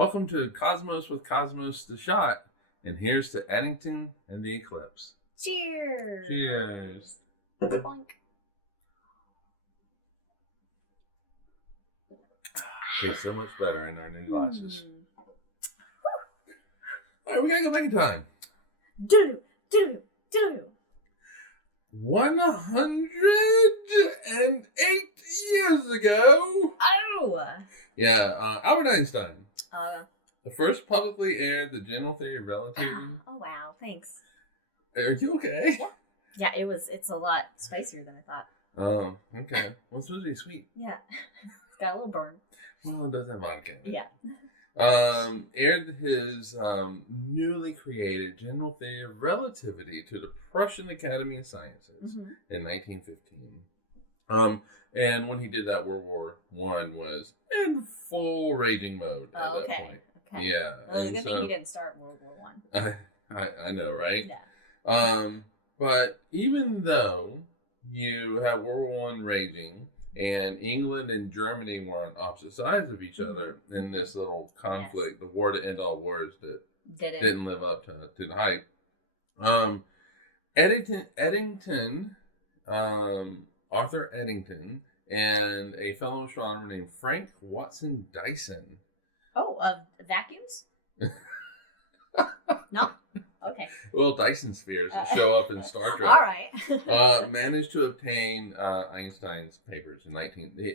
Welcome to Cosmos with Cosmos the Shot. And here's to Eddington and the Eclipse. Cheers! Cheers. Boink. Tastes so much better in our new glasses. All right, we gotta go back in time. Do. 108 years ago. Oh! Yeah, Albert Einstein. Uh, The first publicly aired the general theory of relativity. oh wow, thanks. Are you okay? Yeah, it's a lot spicier than I thought. Oh, okay. Well, it's supposed to be sweet. Yeah. It's got a little burn. Well, it does have vodka in it. Yeah. Aired his newly created General Theory of Relativity to the Prussian Academy of Sciences in 1915. And when he did that, World War I was in full raging mode at that point. Okay. Yeah. Well, it's a good thing he didn't start World War I know, right? Yeah. But even though you have World War I raging, and England and Germany were on opposite sides of each other in this little conflict, the war to end all wars that didn't live up to the hype. Eddington, Arthur Eddington, and a fellow astronomer named Frank Watson Dyson. Oh, vacuums? No? Okay. Well, Dyson spheres that show up in Star Trek. All right. Managed to obtain Einstein's papers in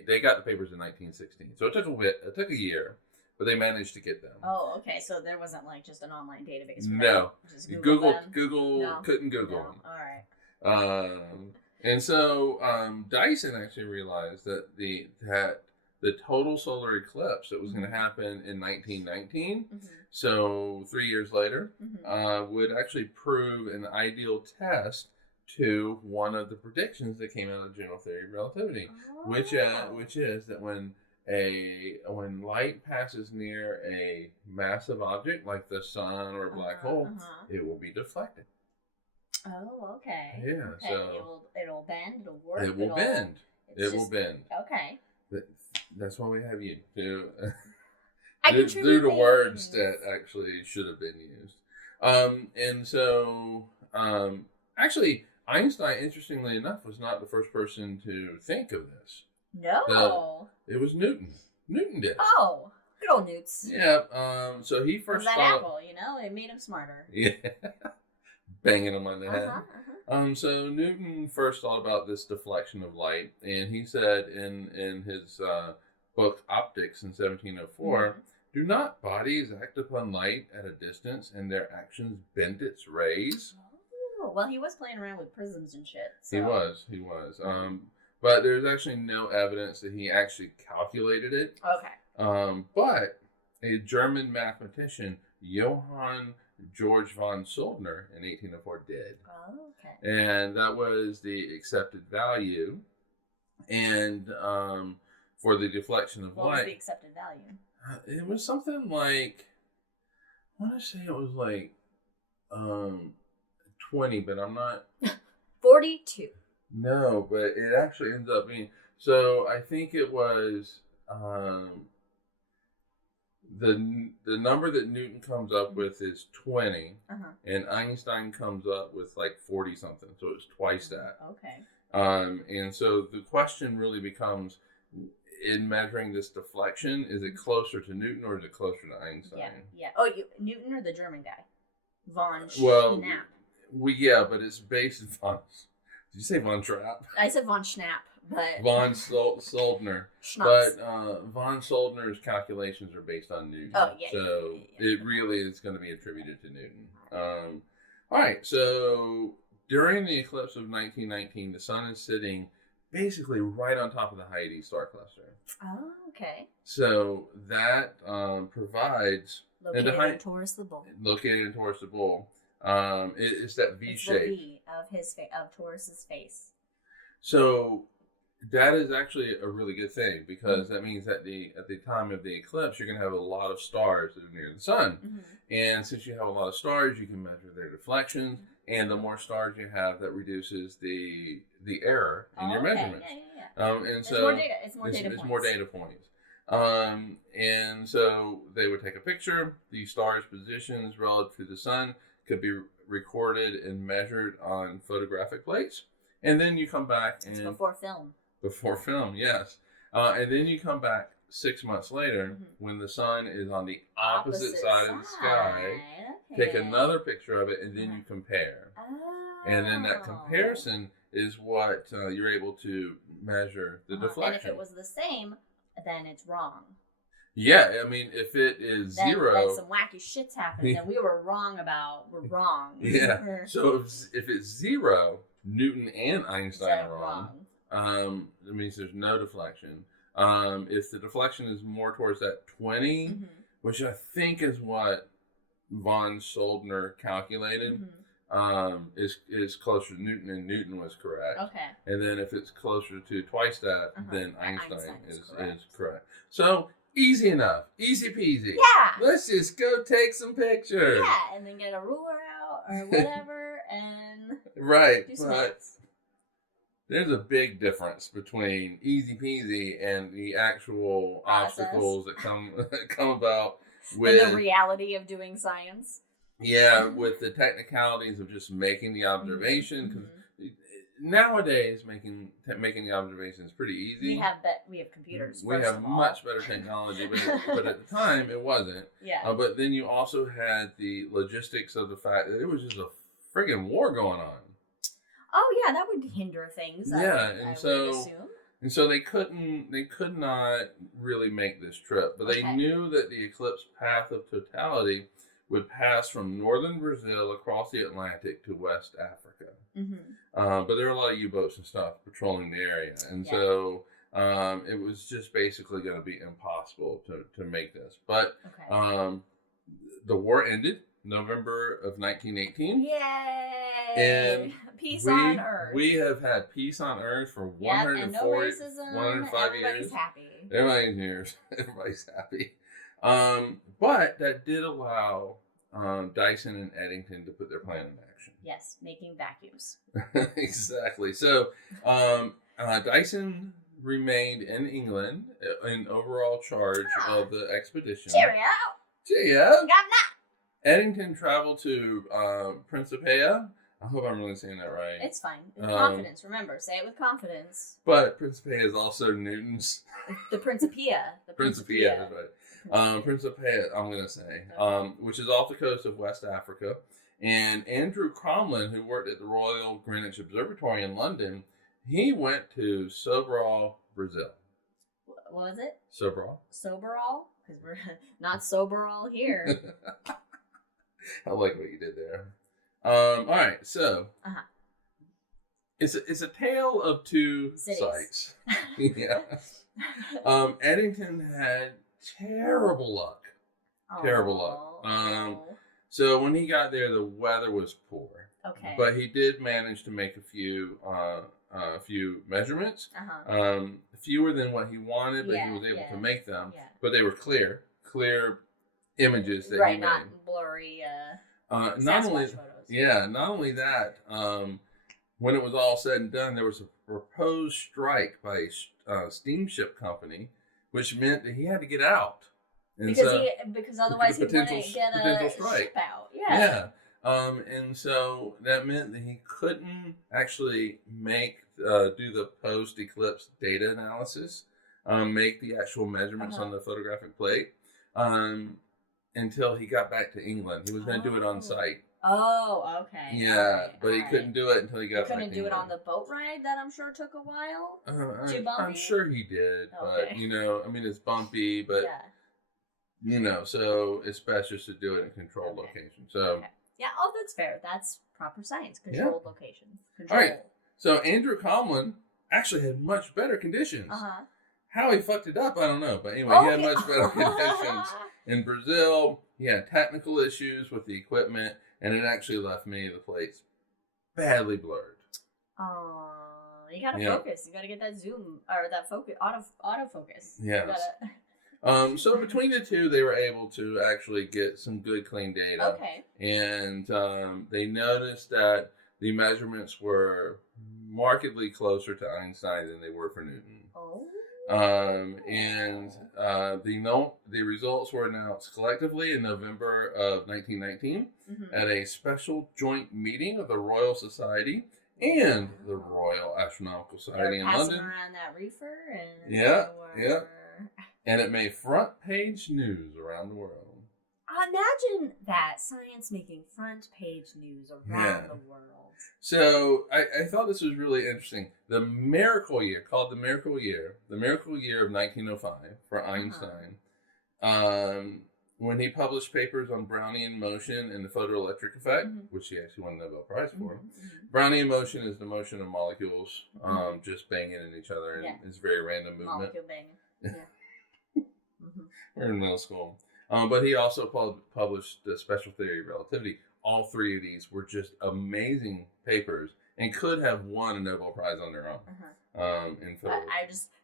They got the papers in 1916, so it took a bit. It took a year, but they managed to get them. Oh, okay. So there wasn't like just an online database. No, just Google no. couldn't Google them. All right. And so Dyson actually realized that the total solar eclipse that was going to happen in 1919, so 3 years later, would actually prove an ideal test to one of the predictions that came out of general theory of relativity, which is that when light passes near a massive object like the sun or a black hole, it will be deflected. Oh, okay. Yeah, okay. so it'll bend. It'll work. It will bend. Will bend. Okay. That's why we have you to do the words that actually should have been used. And so, actually, Einstein, interestingly enough, was not the first person to think of this. No. It was Newton. Newton did. Oh, good old Newts. Yeah. So he first that thought. apple, it made him smarter. Yeah. Banging him on the head. So Newton first thought about this deflection of light, and he said in his book Optics in 1704, "Do not bodies act upon light at a distance, and their actions bend its rays?" Oh, well, he was playing around with prisms and shit. So. He was. But there's actually no evidence that he actually calculated it. Okay. But a German mathematician, Johann Georg von Soldner, in 1804 did. Oh, okay. And that was the accepted value. And for the deflection of light. What was the accepted value? It was something like, I want to say it was like 20, but I'm not. 42. No, but it actually ends up being. So I think it was. The number that Newton comes up with is 20, and Einstein comes up with like 40 something, so it's twice that. Okay. And so the question really becomes, in measuring this deflection, is it closer to Newton or is it closer to Einstein? Yeah. Oh, Newton or the German guy, von Schnapp? Well, but it's based on. Did you say von Trapp? I said von Schnapp. But von Soldner. Schnapps. But von Soldner's calculations are based on Newton. Oh, yeah. So it really is going to be attributed to Newton. All right. So during the eclipse of 1919, the sun is sitting basically right on top of the Hyades star cluster. Oh, okay. So that provides... Located in Taurus the Bull. Located in Taurus the Bull. It's that V shape. It's the V of Taurus's face. So... that is actually a really good thing, because that means that at the time of the eclipse, you're going to have a lot of stars that are near the sun. And since you have a lot of stars, you can measure their deflections. And the more stars you have, that reduces the error in your measurements. And so it's more data points. It's more data points. And so they would take a picture. The star's positions relative to the sun could be recorded and measured on photographic plates. And then you come back and... before film. Before film, yes. And then you come back 6 months later when the sun is on the opposite side of the sky. Okay. Take another picture of it, and then you compare. Oh. And then that comparison is what you're able to measure the deflection. And if it was the same, then it's wrong. Yeah, I mean, if it is zero... Then some wacky shit's happened that we were wrong about. We're wrong. Yeah, so if it's zero, Newton and Einstein are wrong. It means there's no deflection. If the deflection is more towards that 20, which I think is what von Soldner calculated, is closer to Newton, and Newton was correct. Okay. And then if it's closer to twice that, then Einstein is correct. So easy enough, easy peasy. Yeah. Let's just go take some pictures. Yeah, and then get a ruler out or whatever, and right. Do some But maths. there's a big difference between easy peasy and the actual obstacles that come about with and the reality of doing science. Yeah, with the technicalities of just making the observation. Because nowadays, making the observation is pretty easy. We have computers. We have much better technology, but at the time it wasn't. Yeah. But then you also had the logistics of the fact that it was just a friggin' war going on. Oh yeah, that would hinder things. Yeah, I would assume. And so they could not really make this trip, but they knew that the eclipse path of totality would pass from northern Brazil across the Atlantic to West Africa. But there were a lot of U-boats and stuff patrolling the area, and so it was just basically going to be impossible to make this. But the war ended November of 1918. Yay! And peace on Earth. We have had peace on Earth for 140, and no racism. 105 Everybody's years. happy. Everybody's happy. But that did allow Dyson and Eddington to put their plan in action. Yes, making vacuums. Exactly. So Dyson remained in England in overall charge of the expedition. Cheerio! Governor! Eddington traveled to Principia. I hope I'm really saying that right. It's fine. With confidence. Remember, say it with confidence. But Principia is also Newton's. The Principia. Principia, that's right. Principia, I'm going to say, which is off the coast of West Africa. And Andrew Cromlin, who worked at the Royal Greenwich Observatory in London, he went to Sobral, Brazil. What was it? Sobral. Soberall? Because we're not soberall here. I like what you did there. All right, so it's a tale of two sites. Yeah. Eddington had terrible luck. Terrible luck. So when he got there, the weather was poor. Okay. But he did manage to make a few measurements. Fewer than what he wanted, but he was able to make them. Yeah. But they were clear images that he made. Not blurry. Not only that, when it was all said and done, there was a proposed strike by a steamship company, which meant that he had to get out. And because otherwise he wouldn't get a ship out. Yeah. And so that meant that he couldn't actually do the post-eclipse data analysis, make the actual measurements on the photographic plate, until he got back to England. He was going to do it on site. Oh, okay. Yeah, but he couldn't do it until he got back to England. He couldn't do it on the boat ride that I'm sure took a while? Too bumpy? I'm sure he did, but, it's bumpy, but, so it's best just to do it in a controlled location. So, yeah, that's fair. That's proper science. Controlled location. All right. So Andrew Cromlin actually had much better conditions. How he fucked it up, I don't know. But anyway, he had much better conditions. In Brazil, he had technical issues with the equipment, and it actually left many of the plates badly blurred. Oh, you gotta focus. You gotta get that zoom, or that focus, autofocus. Yes. So between the two, they were able to actually get some good, clean data. Okay. And they noticed that the measurements were markedly closer to Einstein than they were for Newton. Oh. The results were announced collectively in November of 1919 at a special joint meeting of the Royal Society and the Royal Astronomical Society in London. Around that reefer, and yeah, and it made front page news around the world. Imagine that, science making front page news around the world. So I thought this was really interesting. The miracle year, called the miracle year of 1905 for Einstein, when he published papers on Brownian motion and the photoelectric effect, which he actually won the Nobel Prize for. Brownian motion is the motion of molecules just banging into each other, and it's a very random movement. Molecule banging. Yeah. We're in middle school. But he also published the special theory of relativity. All three of these were just amazing papers and could have won a Nobel Prize on their own.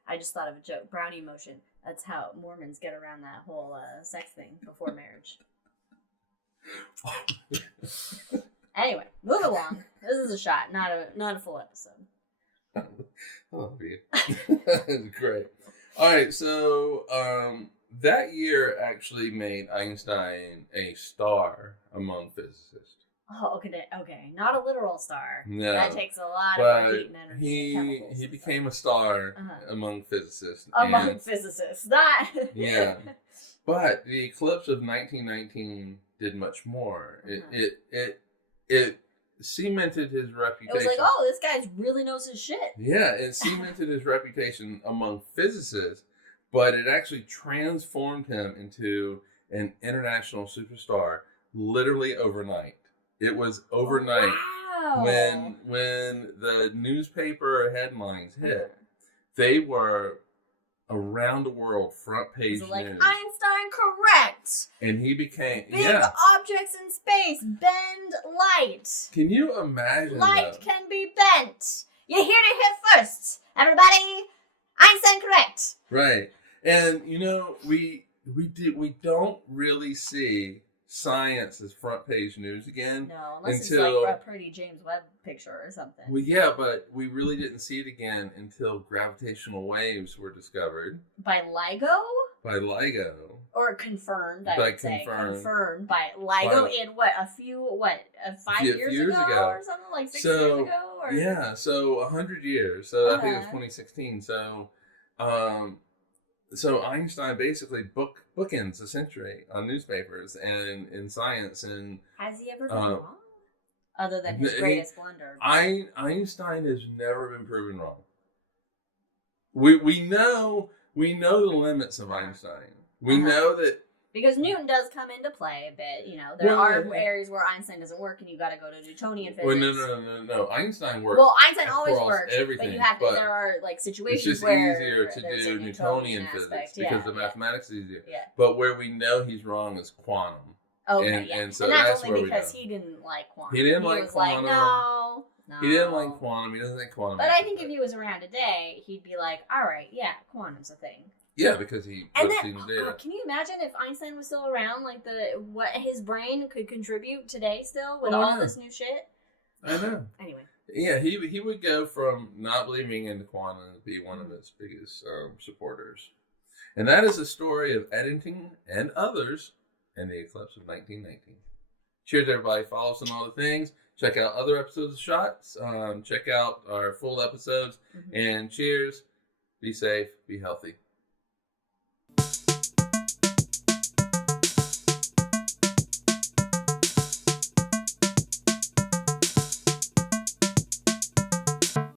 I just thought of a joke. Brownian motion. That's how Mormons get around that whole sex thing before marriage. Anyway, move along. This is a shot, not a full episode. Oh, that's great. All right, so that year actually made Einstein a star among physicists. Oh, okay. Not a literal star. No. That takes a lot of heat and energy. He became a star among physicists. Physicists. That. Yeah. But the eclipse of 1919 did much more. It cemented his reputation. It was like, oh, this guy really knows his shit. Yeah, it cemented his reputation among physicists, but it actually transformed him into an international superstar literally overnight. It was overnight. Wow. When the newspaper headlines hit, they were around the world front page like, news. Einstein correct. And he became big objects in space bend light. Can you imagine? Light can be bent. You hear it here first, everybody. Einstein correct. Right, and we don't really see science as front page news again. No, unless it's like a pretty James Webb picture or something. Well, yeah, but we really didn't see it again until gravitational waves were discovered. By LIGO? By LIGO. Or confirmed, I would say. Confirmed by LIGO in 5 years ago? Or something? Like 6 years ago? Or? Yeah, so 100 years. So I think it was 2016. So Einstein basically bookends a century on newspapers and in science. And has he ever been wrong? Other than his greatest blunder. Einstein has never been proven wrong. We know the limits of Einstein. We know that because Newton does come into play a bit. There are areas where Einstein doesn't work, and you got to go to Newtonian physics. Well, no. Einstein works. Well, Einstein always works, everything, but you have to. There are situations it's just where easier to do Newtonian physics because the mathematics is easier. Yeah. But where we know he's wrong is quantum. Okay, and so that's only because he didn't like quantum. He didn't like quantum. No. He didn't like quantum. He doesn't think quantum. But I think if he was around today, he'd be like, "All right, yeah, quantum's a thing." Yeah, because he would have seen the data. Can you imagine if Einstein was still around, like what his brain could contribute today still with all this new shit? I know. Anyway. Yeah, he would go from not believing into quantum to be one of its biggest supporters. And that is the story of Eddington and others and the eclipse of 1919. Cheers, everybody. Follow us on all the things. Check out other episodes of Shots. Check out our full episodes. And cheers. Be safe. Be healthy.